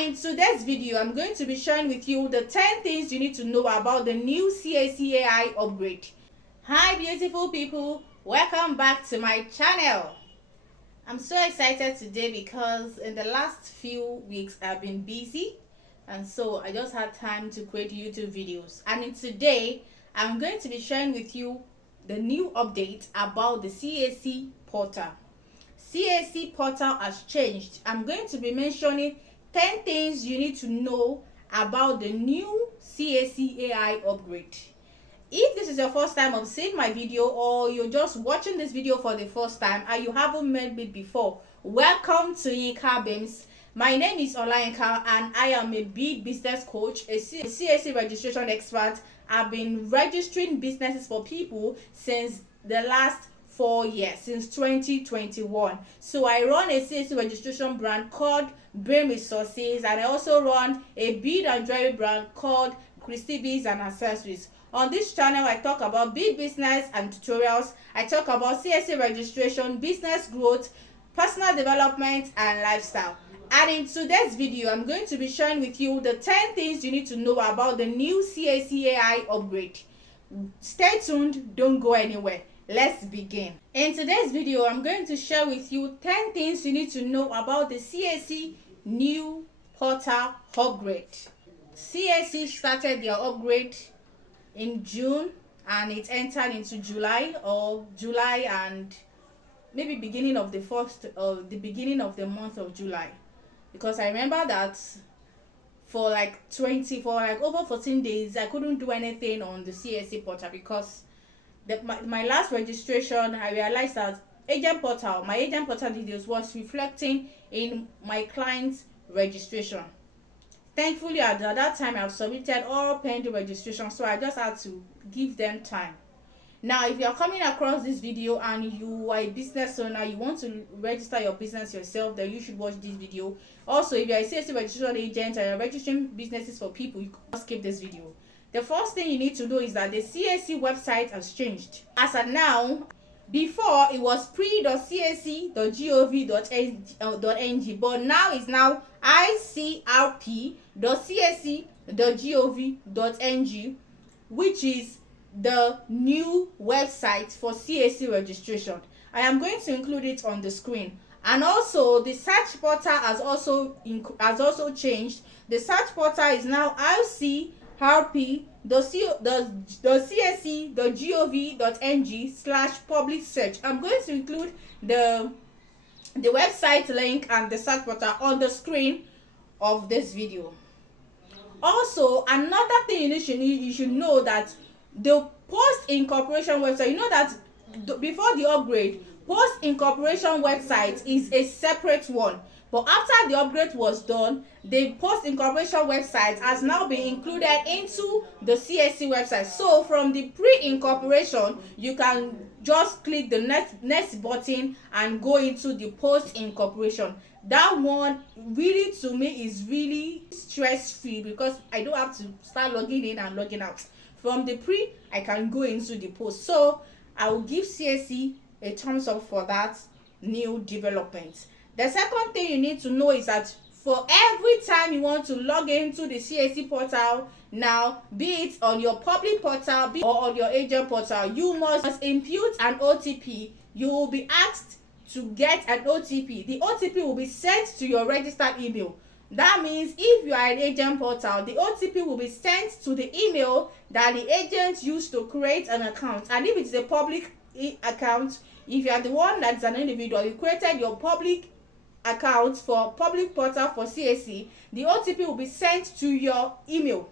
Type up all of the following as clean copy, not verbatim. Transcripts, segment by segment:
And in today's video, I'm going to be sharing with you the 10 things you need to know about the new CAC AI upgrade. Hi beautiful people, welcome back to my channel. I'm so excited today because in the last few weeks I've been busy, and so I just had time to create YouTube videos. And in today, I'm going to be sharing with you the new update about the CAC Portal. CAC Portal has changed. I'm going to be mentioning 10 things you need to know about the new CAC AI upgrade. If this is your first time of seeing my video, or you're just watching this video for the first time and you haven't met me before, welcome to Yinka Beams. My name is Olayinka and I am a BEAD business coach, a CAC registration expert. I've been registering businesses for people since the last 4 years, since 2021. So I run a CAC registration brand called Beading Resources, and I also run a bead and jewelry brand called Christy Beads and Accessories. On this channel, I talk about bead business and tutorials. I talk about CAC registration, business growth, personal development, and lifestyle. And in today's video, I'm going to be sharing with you the 10 things you need to know about the new CAC AI upgrade. Stay tuned, don't go anywhere. Let's begin. In today's video, I'm going to share with you 10 things you need to know about the CAC new portal upgrade. CAC started their upgrade in June and it entered into July and maybe beginning of the beginning of the month of July, because I remember that for like over 14 days I couldn't do anything on the CAC portal because my last registration, I realized that my agent portal details was reflecting in my client's registration. Thankfully, at that time I've submitted all pending registration, so I just had to give them time. Now, if you are coming across this video and you are a business owner, you want to register your business yourself, then you should watch this video. Also, if you are a CAC registration agent and you're registering businesses for people, you can skip this video. The first thing you need to know is that the CAC website has changed. As of now, before it was pre.cac.gov.ng, but now it's now icrp.cac.gov.ng, which is the new website for CAC registration. I am going to include it on the screen. And also the search portal has also changed. The search portal is now icrp.cac.gov.ng/public search. I'm going to include the website link and the search portal on the screen of this video. Also, another thing you should know that the post incorporation website, you know that before the upgrade, post incorporation website is a separate one. But after the upgrade was done, the post incorporation website has now been included into the CAC website. So from the pre-incorporation, you can just click the next button and go into the post incorporation. That one really, to me, is really stress-free because I don't have to start logging in and logging out. From the pre, I can go into the post. So I will give CAC a thumbs up for that new development. The second thing you need to know is that for every time you want to log into the CAC portal now, be it on your public portal or on your agent portal, you must input an OTP. You will be asked to get an OTP. The OTP will be sent to your registered email. That means if you are an agent portal, the OTP will be sent to the email that the agent used to create an account. And if it's a public account, if you are the one that's an individual, you created your public account for public portal for CAC, the OTP will be sent to your email.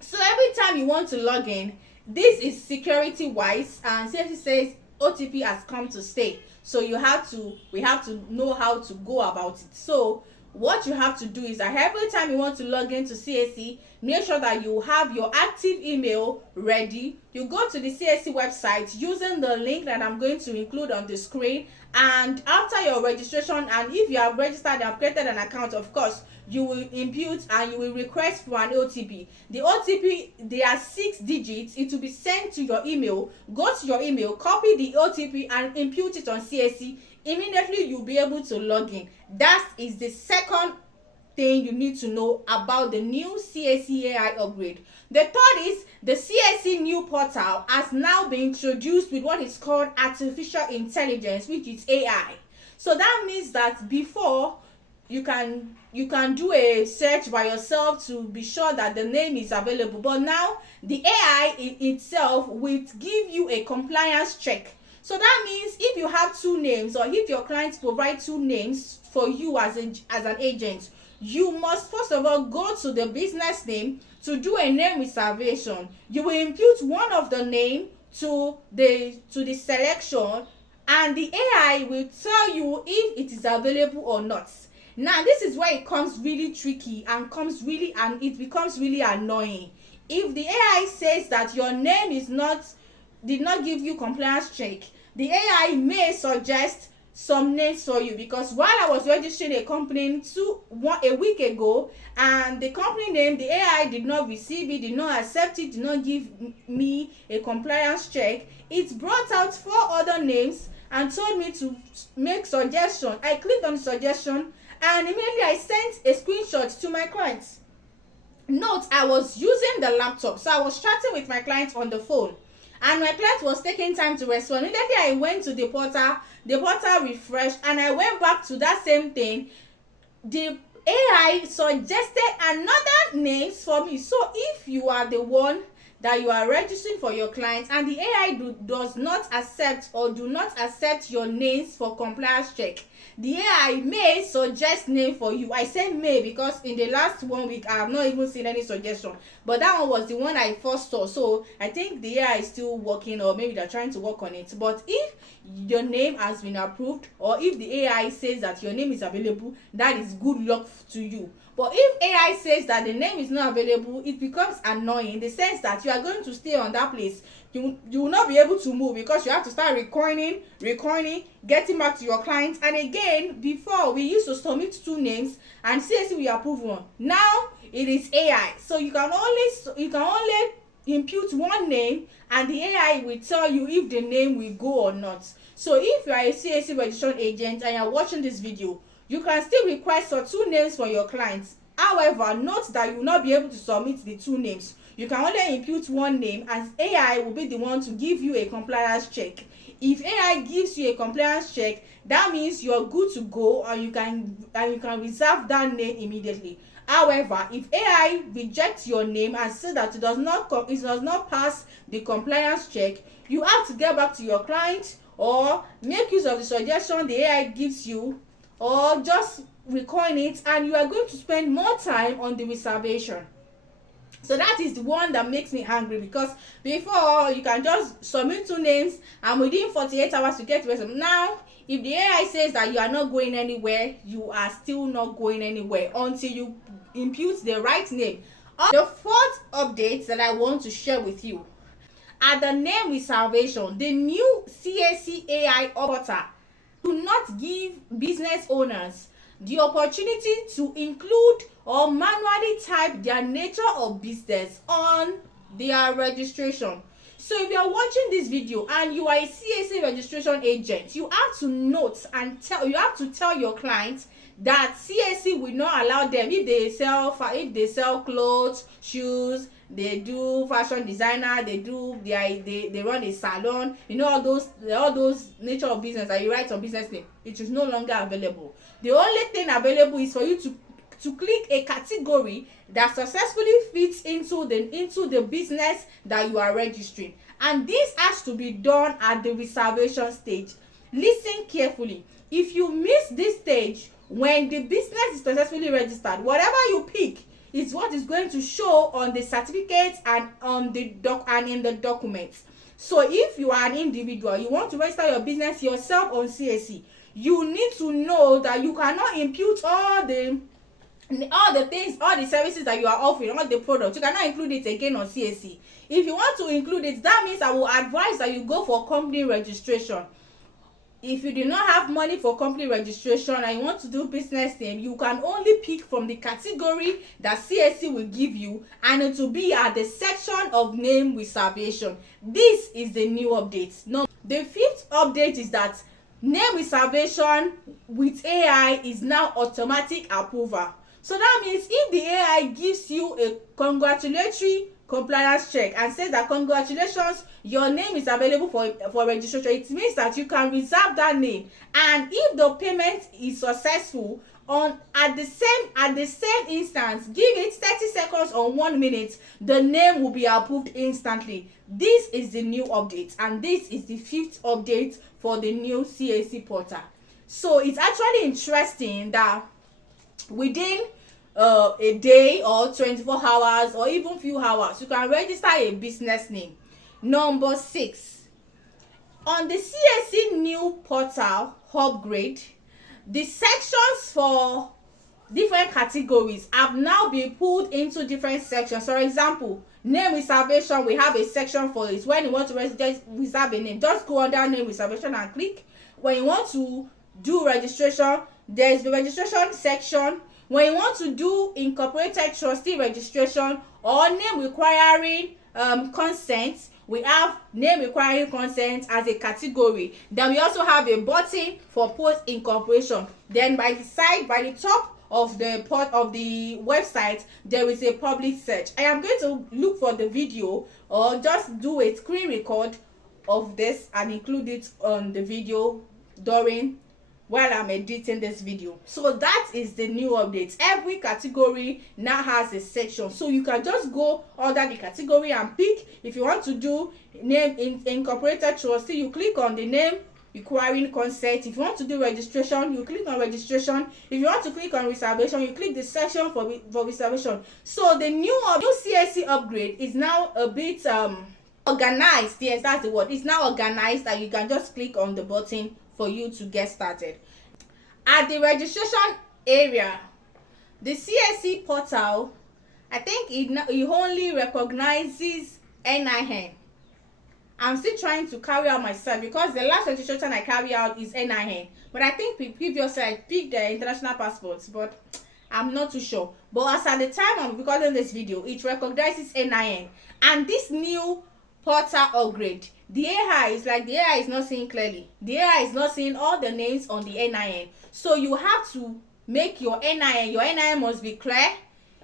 So every time you want to log in, this is security wise, and CAC says OTP has come to stay. So we have to know how to go about it. So what you have to do is that every time you want to log into CAC, make sure that you have your active email ready. You go to the CAC website using the link that I'm going to include on the screen, and after your registration, and if you have registered and have created an account, of course, you will input and you will request for an OTP. The OTP, there are 6 digits. It will be sent to your email. Go to your email, copy the OTP and input it on CAC. Immediately you'll be able to log in. That is the second thing you need to know about the new CAC AI upgrade. The third is the CAC new portal has now been introduced with what is called artificial intelligence, which is AI. So that means that before you can do a search by yourself to be sure that the name is available, but now the AI itself will give you a compliance check. So that means if you have two names, or if your clients provide two names for you as an agent, you must first of all go to the business name to do a name reservation. You will impute one of the name to the selection, and the AI will tell you if it is available or not. Now this is where it comes really tricky and it becomes really annoying. If the AI says that your name did not give you compliance check, the AI may suggest some names for you, because while I was registering a company a week ago, and the company name, the AI did not receive it, did not accept it, did not give me a compliance check. It brought out 4 other names and told me to make suggestion. I clicked on suggestion, and immediately I sent a screenshot to my clients. Note, I was using the laptop, so I was chatting with my client on the phone, and my client was taking time to respond. Immediately I went to the portal refreshed, and I went back to that same thing. The AI suggested another names for me. So if you are the one that you are registering for your clients, and the AI does not accept or do not accept your names for compliance check, the AI may suggest name for you. I say may because in the last 1 week I have not even seen any suggestion, but that one was the one I first saw. So I think the AI is still working, or maybe they're trying to work on it. But if your name has been approved, or if the AI says that your name is available, that is good luck to you. But if AI says that the name is not available, it becomes annoying in the sense that you are going to stay on that place. You will not be able to move, because you have to start recording, getting back to your clients. And again, before we used to submit 2 names and CAC will approve one. Now it is AI, so you can only impute 1 name, and the AI will tell you if the name will go or not. So if you are a CAC registration agent and you are watching this video, you can still request for 2 names for your clients. However, note that you will not be able to submit the 2 names. You can only impute 1 name, and AI will be the one to give you a compliance check. If AI gives you a compliance check, that means you're good to go, and you can reserve that name immediately. However, if AI rejects your name and says that it does not pass the compliance check, you have to get back to your client, or make use of the suggestion the AI gives you, or just record it, and you are going to spend more time on the reservation. So that is the one that makes me angry, because before you can just submit 2 names and within 48 hours you get the rest. Now if the AI says that you are not going anywhere, you are still not going anywhere until you impute the right name. The 4th update that I want to share with you are the name reservation. The new CAC AI Portal do not give business owners the opportunity to include or manually type their nature of business on their registration. So if you are watching this video and you are a CAC registration agent, you have to note and tell your clients that CAC will not allow them, if they sell clothes, shoes, they do fashion designer, they run a salon, all those nature of business that you write on business name, it is no longer available. The only thing available is for you to click a category that successfully fits into the business that you are registering, and this has to be done at the reservation stage. Listen carefully. If you miss this stage, when the business is successfully registered, whatever you pick is what is going to show on the certificates and in the documents. So if you are an individual, you want to register your business yourself on CAC, you need to know that you cannot impute all the things, all the services that you are offering, all the products. You cannot include it again on CAC. If you want to include it, that means I will advise that you go for company registration. If you do not have money for company registration and you want to do business name, you can only pick from the category that CAC will give you, and it will be at the section of name reservation. This is the new update. Now, the 5th update is that name reservation with AI is now automatic approval. So that means if the AI gives you a congratulatory compliance check and says that congratulations, your name is available for registration, it means that you can reserve that name, and if the payment is successful at the same instance, give it 30 seconds or 1 minute, the name will be approved instantly. This is the new update, and this is the 5th update for the new CAC portal. So it's actually interesting that within a day or 24 hours or even few hours, you can register a business name. Number 6, on the CAC new portal upgrade, the sections for different categories have now been pulled into different sections. For example, name reservation, we have a section for it. When you want to reserve a name, just go under name reservation and click. When you want to do registration, there is the registration section. When you want to do incorporated trustee registration or name requiring consent, we have name requiring consent as a category. Then we also have a button for post incorporation. Then by the top of the website, there is a public search. I am going to look for the video or just do a screen record of this and include it on the video while I'm editing this video. So that is the new update. Every category now has a section, so you can just go under the category and pick. If you want to do name incorporated trustee, you click on the name requiring consent. If you want to do registration, you click on registration. If you want to click on reservation, you click the section for reservation. So the new CAC upgrade is now a bit organized. Yes, that's the word. It's now organized, and you can just click on the button for you to get started. At the registration area, the CAC portal, I think it only recognizes NIN. I'm still trying to carry out myself because the last registration I carry out is NIN, but I think previously I picked the international passports, but I'm not too sure. But as at the time I'm recording this video, it recognizes NIN. And this new portal upgrade, the AI is not seeing clearly. The AI is not seeing all the names on the NIN. So you have to make your NIN. Your NIN must be clear.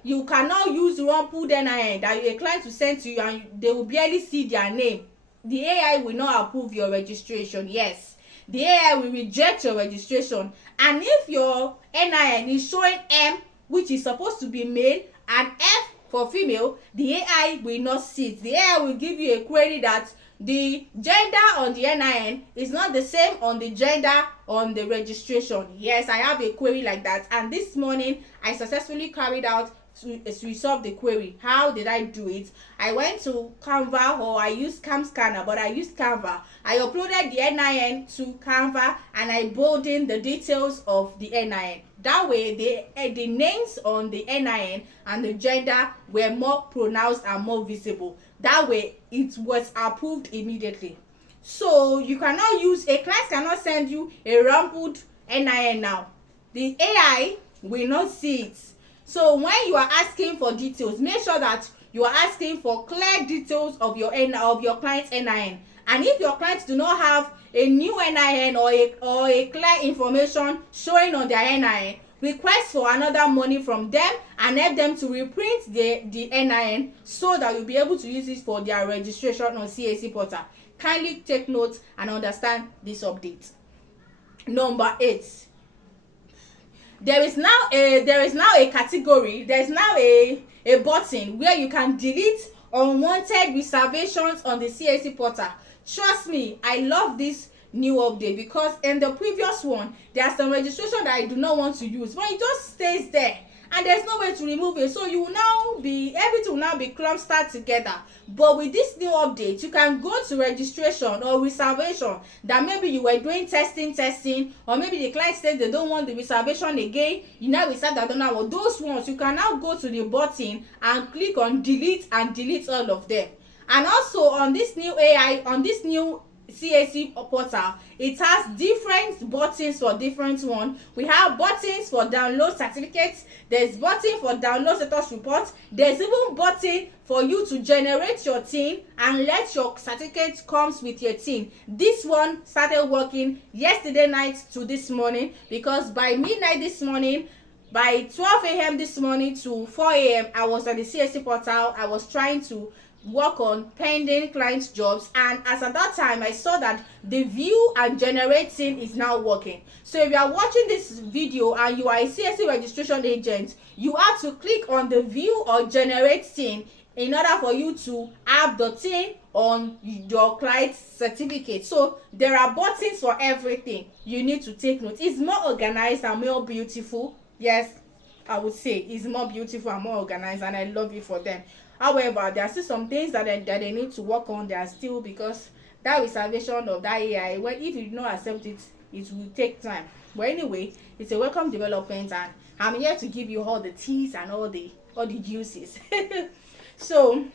You cannot use rumpled NIN that a client will send to you and they will barely see their name. The AI will not approve your registration. Yes, the AI will reject your registration. And if your NIN is showing M, which is supposed to be male, and F for female, the AI will not see it. The AI will give you a query that the gender on the NIN is not the same on the gender on the registration. Yes, I have a query like that, and this morning I successfully carried out to resolve the query. How did I do it? I went to Canva, or I used Cam Scanner, but I used Canva. I uploaded the NIN to Canva and I bolded the details of the NIN. That way the names on the NIN and the gender were more pronounced and more visible. That way it was approved immediately. So you cannot use, a client cannot send you a rumpled NIN now. The AI will not see it. So when you are asking for details, make sure that you are asking for clear details of your client's NIN. And if your clients do not have a new NIN or a clear information showing on their NIN, request for another money from them and help them to reprint the NIN so that you'll be able to use it for their registration on CAC portal. Kindly take note and understand this update. Number 8. There is now a category. There is now a button where you can delete unwanted reservations on the CAC portal. Trust me, I love this new update because in the previous one there are some registration that I do not want to use, but it just stays there and there's no way to remove it. So you will now be, everything will now be clustered together. But with this new update, you can go to registration or reservation that maybe you were doing testing, or maybe the client said they don't want the reservation again. You now decide that now those ones, you can now go to the button and click on delete and delete all of them. And also on this new AI, on this new CAC portal, it has different buttons for different one. We have buttons for download certificates, there's button for download status report, there's even button for you to generate your TIN and let your certificate comes with your TIN. This one started working yesterday night to this morning, because by midnight this morning by 12 a.m. this morning to 4 a.m. I was on the CAC portal. I was trying to work on pending client jobs, and as at that time I saw that the view and generating is now working. So if you are watching this video and you are a CAC registration agent, you have to click on the view or generate thing in order for you to have the thing on your client certificate. So there are buttons for everything. You need to take note. It's more organized and more beautiful. Yes, I would say it's more beautiful and more organized, and I love it for them. However, there are still some things that they need to work on. They are still, because that reservation of that AI, well, if you do not accept it, it will take time. But anyway, it's a welcome development, and I'm here to give you all the teas and all the juices. So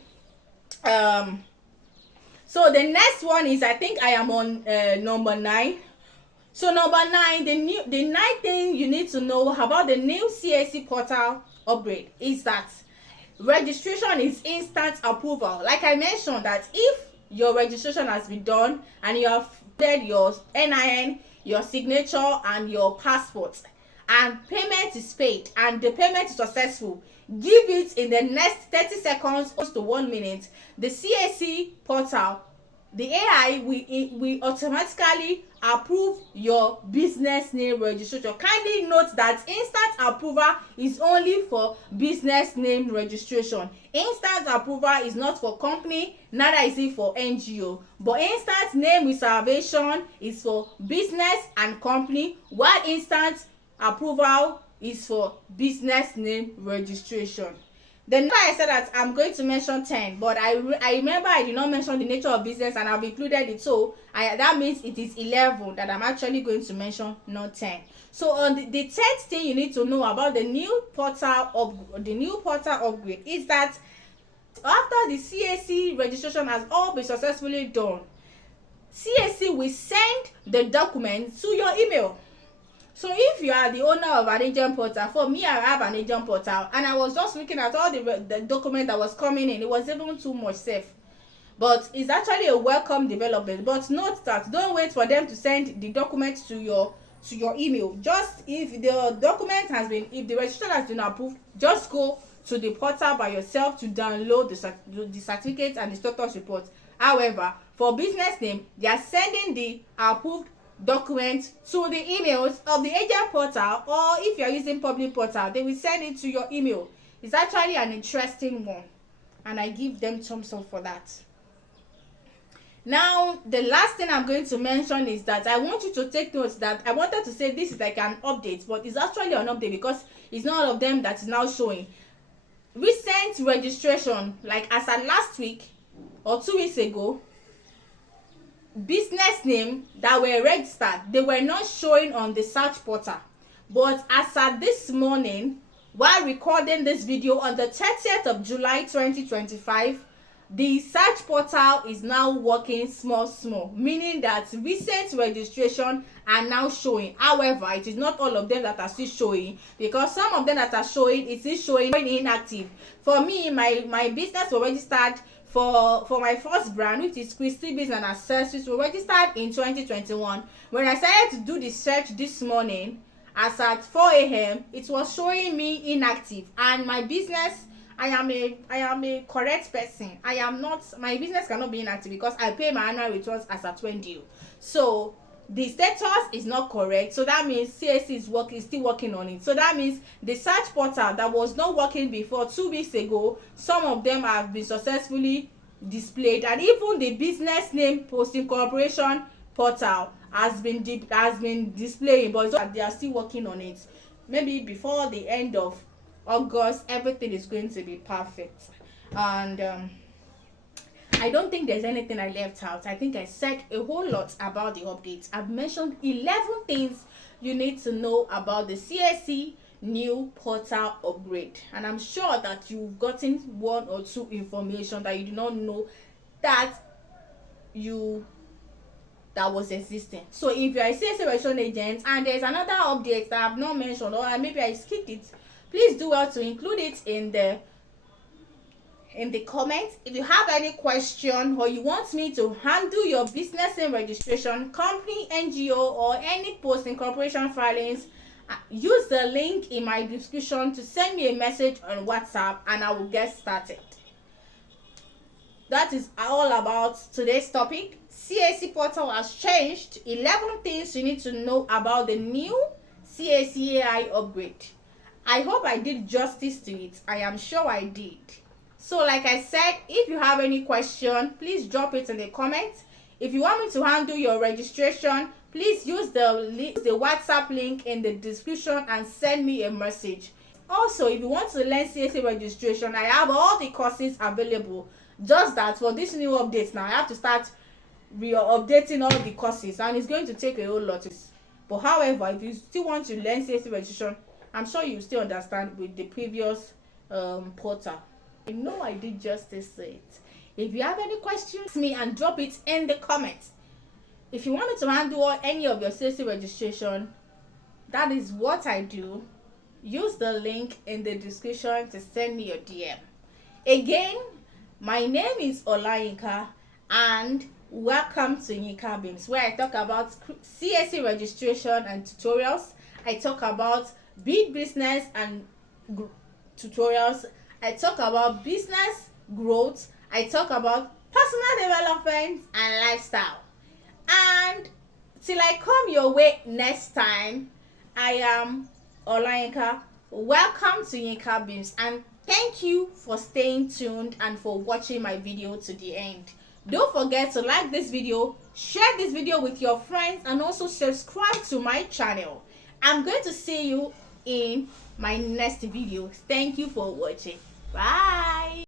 the next one is, I think I am on number 9. So number 9, the 9th thing you need to know about the new CAC portal upgrade is that registration is instant approval. Like I mentioned, that if your registration has been done and you have put your NIN, your signature and your passport, and payment is paid and the payment is successful, give it in the next 30 seconds to 1 minute. The CAC portal, the AI will automatically approve your business name registration. Kindly note that instant approval is only for business name registration. Instant approval is not for company, neither is it for NGO. But instant name reservation is for business and company, while instant approval is for business name registration. Then I said that I'm going to mention 10, but I remember I did not mention the nature of business, and I've included it, so that means it is 11 that I'm actually going to mention, not 10. So on the 10th thing you need to know about the new portal upgrade is that after the CAC registration has all been successfully done, CAC will send the document to your email. So if you are the owner of an agent portal, for me, I have an agent portal, and I was just looking at all the document that was coming in. It was even too much safe, but it's actually a welcome development. But note that don't wait for them to send the document to your email. Just if the document has been, if the registration has been approved, just go to the portal by yourself to download the certificate and the status report. However, for business name, they are sending the approved document to the emails of the agent portal, or if you are using public portal, they will send it to your email. It's actually an interesting one, and I give them thumbs up for that. Now the last thing I'm going to mention is that I want you to take notes that I wanted to say this is like an update, but it's actually an update because it's not all of them that is now showing. Recent registration, like as at last week or 2 weeks ago, business name that were registered, they were not showing on the search portal. But as at this morning, while recording this video on the 30th of July 2025, the search portal is now working small, meaning that recent registration are now showing. However, it is not all of them that are still showing, because some of them that are showing, it is showing inactive. For me, my business was registered for my first brand, which is Christy Business and Accessories, were registered in 2021. When I started to do the search this morning, as at 4 a.m., it was showing me inactive. And my business, I am a correct person. My business cannot be inactive because I pay my annual returns as at when due. So the status is not correct. So that means CAC is still working on it. So that means the search portal that was not working before 2 weeks ago, some of them have been successfully displayed, and even the business name posting corporation portal has been displaying, but they are still working on it. Maybe before the end of August, everything is going to be perfect. And I don't think there's anything I left out. I think I said a whole lot about the updates. I've mentioned 11 things you need to know about the CAC new portal upgrade, and I'm sure that you've gotten 1 or 2 information that you do not know that was existing. So if you are a CAC registration agent and there's another update that I've not mentioned, or maybe I skipped it, please do well to include it in the comments. If you have any question or you want me to handle your business name registration, company, NGO, or any post incorporation filings, use the link in my description to send me a message on WhatsApp and I will get started. That is all about today's topic. CAC Portal has changed 11 things you need to know about the new CAC AI upgrade. I hope I did justice to it. I am sure I did. So like I said, if you have any question, please drop it in the comments. If you want me to handle your registration, please use the WhatsApp link in the description and send me a message. Also, if you want to learn CAC registration, I have all the courses available. Just that for this new update now, I have to start updating all the courses and it's going to take a whole lot. But however, if you still want to learn CAC registration, I'm sure you still understand with the previous portal. I know I did justice to it. If you have any questions, me and drop it in the comments. If you want me to handle any of your CAC registration, that is what I do. Use the link in the description to send me your DM. Again, my name is Olayinka and welcome to Yinka Beams, where I talk about CAC registration and tutorials. I talk about BEAD business and tutorials. I talk about business growth. I talk about personal development and lifestyle. And till I come your way next time, I am Olayinka. Welcome to Yinka Beams and thank you for staying tuned and for watching my video to the end. Don't forget to like this video, share this video with your friends, and also subscribe to my channel. I'm going to see you in my next video. Thank you for watching. Bye.